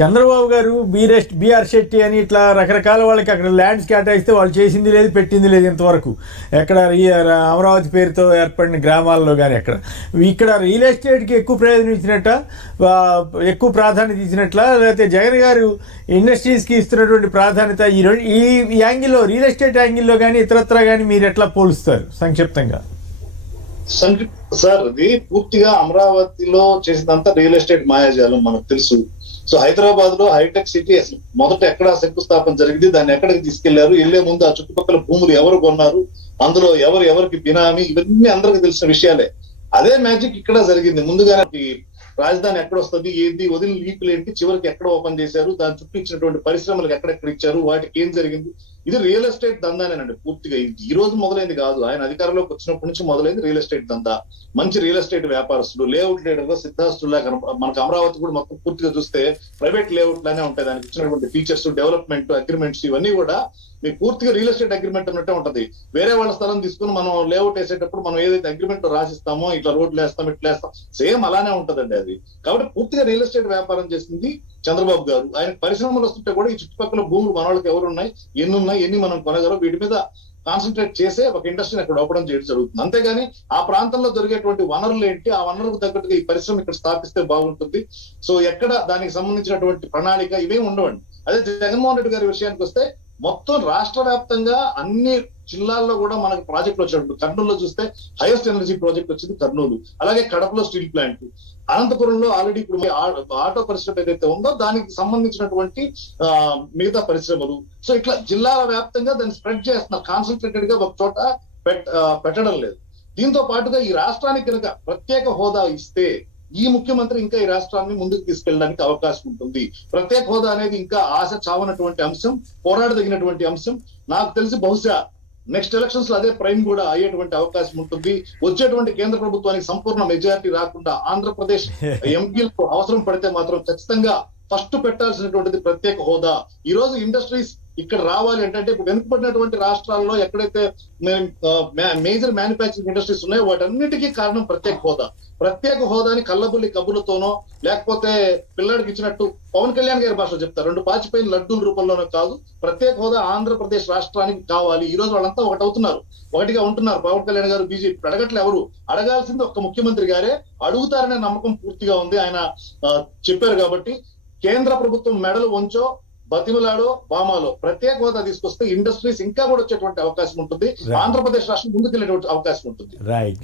చంద్రబాబు గారు బీఆర్ శెట్టి అని ఇట్లా రకరకాల వాళ్ళకి అక్కడ ల్యాండ్స్ కేటాయిస్తే వాళ్ళు చేసింది లేదు, పెట్టింది లేదు ఇంతవరకు. ఎక్కడ అమరావతి పేరుతో ఏర్పడిన గ్రామాల్లో కానీ ఇక్కడ రియల్ ఎస్టేట్కి ఎక్కువ ప్రయోజనం ఇచ్చినట్ట, ఎక్కువ ప్రాధాన్యత ఇచ్చినట్ల, లేకపోతే జగన్ గారు ఇండస్ట్రీస్కి ఇస్తున్నటువంటి ప్రాధాన్యత ఈ యాంగిల్లో, రియల్ ఎస్టేట్ యాంగిల్లో కానీ ఇతరత్రా కానీ మీరు ఎట్లా పోలుస్తారు సంక్షిప్తంగా? సార్, అది పూర్తిగా అమరావతిలో చేసినంత రియల్ ఎస్టేట్ మాయాజాలం మనకు తెలుసు. సో హైదరాబాద్ లో హైటెక్ సిటీ అసలు మొదట ఎక్కడ శంకుస్థాపన జరిగింది, దాన్ని ఎక్కడికి తీసుకెళ్లారు, వెళ్లే ముందు ఆ చుట్టుపక్కల భూములు ఎవరు కొన్నారు, అందులో ఎవరికి బినామీ, ఇవన్నీ అందరికి తెలిసిన విషయాలే. అదే మ్యాజిక్ ఇక్కడ జరిగింది. ముందుగానే రాజధాని ఎక్కడ వస్తుంది, ఏంటి, వదిలిన లీపులు ఏంటి, చివరికి ఎక్కడ ఓపెన్ చేశారు, దాని చుట్టూ ఇచ్చినటువంటి పరిశ్రమలకు ఎక్కడెక్కడ ఇచ్చారు, వాటికి ఏం జరిగింది. ఇది రియల్ ఎస్టేట్ దందానేనండి పూర్తిగా. ఈ రోజు మొదలైంది కాదు, ఆయన అధికారంలోకి వచ్చినప్పటి నుంచి మొదలైంది రియల్ ఎస్టేట్ దందా. మంచి రియల్ ఎస్టేట్ వ్యాపారస్తులు, లేఅవుట్ లీడర్లు, సిద్ధాస్తులా మనకు అమరావతి కూడా మొత్తం పూర్తిగా చూస్తే ప్రైవేట్ లేఅవుట్ లానే ఉంటాయి. దానికి ఇచ్చినటువంటి ఫీచర్స్, డెవలప్మెంట్ అగ్రిమెంట్స్ ఇవన్నీ కూడా మీకు పూర్తిగా రియల్ ఎస్టేట్ అగ్రిమెంట్ అన్నట్టే ఉంటది. వేరే వాళ్ళ స్థలం తీసుకుని మనం లేఅవుట్ వేసేటప్పుడు మనం ఏదైతే అగ్రిమెంట్ రాసిస్తామో, ఇట్లా రోడ్లు వేస్తాం, ఇట్లా వేస్తాం, సేమ్ అలానే ఉంటదండి అది. కాబట్టి పూర్తిగా రియల్ ఎస్టేట్ వ్యాపారం చేసింది చంద్రబాబు గారు. ఆయన పరిశ్రమలు వస్తుంటే కూడా ఈ చుట్టుపక్కల భూములు మన వాళ్ళకి ఎవరు ఉన్నాయి, ఎన్ని మనం కొనగలం, వీటి మీద కాన్సన్ట్రేట్ చేసే ఒక ఇండస్ట్రీని అక్కడ ఓపెన్ చేయడం జరుగుతుంది. అంతేగాని ఆ ప్రాంతంలో దొరికేటువంటి వనరులు ఏంటి, ఆ వనరులకు తగ్గట్టుగా ఈ పరిశ్రమ ఇక్కడ స్థాపిస్తే బాగుంటుంది, సో ఎక్కడ దానికి సంబంధించినటువంటి ప్రణాళిక ఇవేం ఉండవండి. అదే జగన్మోహన్ రెడ్డి గారి విషయానికి వస్తే మొత్తం రాష్ట్ర వ్యాప్తంగా అన్ని జిల్లాల్లో కూడా మనకు ప్రాజెక్టులు వచ్చినట్టు. కర్నూలులో చూస్తే హైయెస్ట్ ఎనర్జీ ప్రాజెక్ట్ వచ్చింది కర్నూలు, అలాగే కడపలో స్టీల్ ప్లాంట్, అనంతపురంలో ఆల్రెడీ ఇప్పుడు ఆటో పరిశ్రమ ఏదైతే ఉందో దానికి సంబంధించినటువంటి మిగతా పరిశ్రమలు. సో ఇట్లా జిల్లాల వ్యాప్తంగా దాన్ని స్ప్రెడ్ చేస్తున్నారు, కాన్సన్ట్రేటెడ్ గా ఒక చోట పెట్టడం లేదు. దీంతో పాటుగా ఈ రాష్ట్రానికి కనుక ప్రత్యేక హోదా ఇస్తే ఈ ముఖ్యమంత్రి ఇంకా ఈ రాష్ట్రాన్ని ముందుకు తీసుకెళ్ళడానికి అవకాశం ఉంటుంది. ప్రత్యేక హోదా అనేది ఇంకా ఆశ చావనటువంటి అంశం, పోరాడదగినటువంటి అంశం. నాకు తెలిసి బహుశా నెక్స్ట్ ఎలక్షన్స్ లో అదే ప్రైమ్ కూడా అయ్యేటువంటి అవకాశం ఉంటుంది. వచ్చేటువంటి కేంద్ర ప్రభుత్వానికి సంపూర్ణ మెజారిటీ రాకుండా ఆంధ్రప్రదేశ్ ఎంపీలకు అవసరం పడితే మాత్రం ఖచ్చితంగా ఫస్ట్ పెట్టాల్సినటువంటిది ప్రత్యేక హోదా. ఈ రోజు ఇండస్ట్రీస్ ఇక్కడ రావాలి అంటే ఇప్పుడు వెనుకబడినటువంటి రాష్ట్రాల్లో ఎక్కడైతే మేజర్ మ్యానుఫ్యాక్చరింగ్ ఇండస్ట్రీస్ ఉన్నాయో వాటన్నిటికీ కారణం ప్రత్యేక హోదా. ప్రత్యేక హోదాని కల్లబుల్లి కబుర్లతోనో లేకపోతే పిల్లడికి ఇచ్చినట్టు పవన్ కళ్యాణ్ గారి భాషలో చెప్తారు, 2 పాచిపోయిన లడ్డూల రూపంలోనో కాదు. ప్రత్యేక హోదా ఆంధ్రప్రదేశ్ రాష్ట్రానికి కావాలి. ఈ రోజు వాళ్ళంతా ఒకటిగా ఉంటున్నారు. పవన్ కళ్యాణ్ గారు బీజేపీ అడగట్లే, ఎవరు అడగాల్సింది ఒక్క ముఖ్యమంత్రి గారే. అడుగుతారనే నమ్మకం పూర్తిగా ఉంది, ఆయన చెప్పారు. కాబట్టి కేంద్ర ప్రభుత్వం మెడలు వంచో బతిమలాడో బామాలో ప్రత్యేక హోదా తీసుకొస్తే ఇండస్ట్రీస్ ఇంకా కూడా వచ్చేటువంటి అవకాశం ఉంటుంది, ఆంధ్రప్రదేశ్ రాష్ట్రం ముందుకెళ్ళేటువంటి అవకాశం ఉంటుంది. రైట్.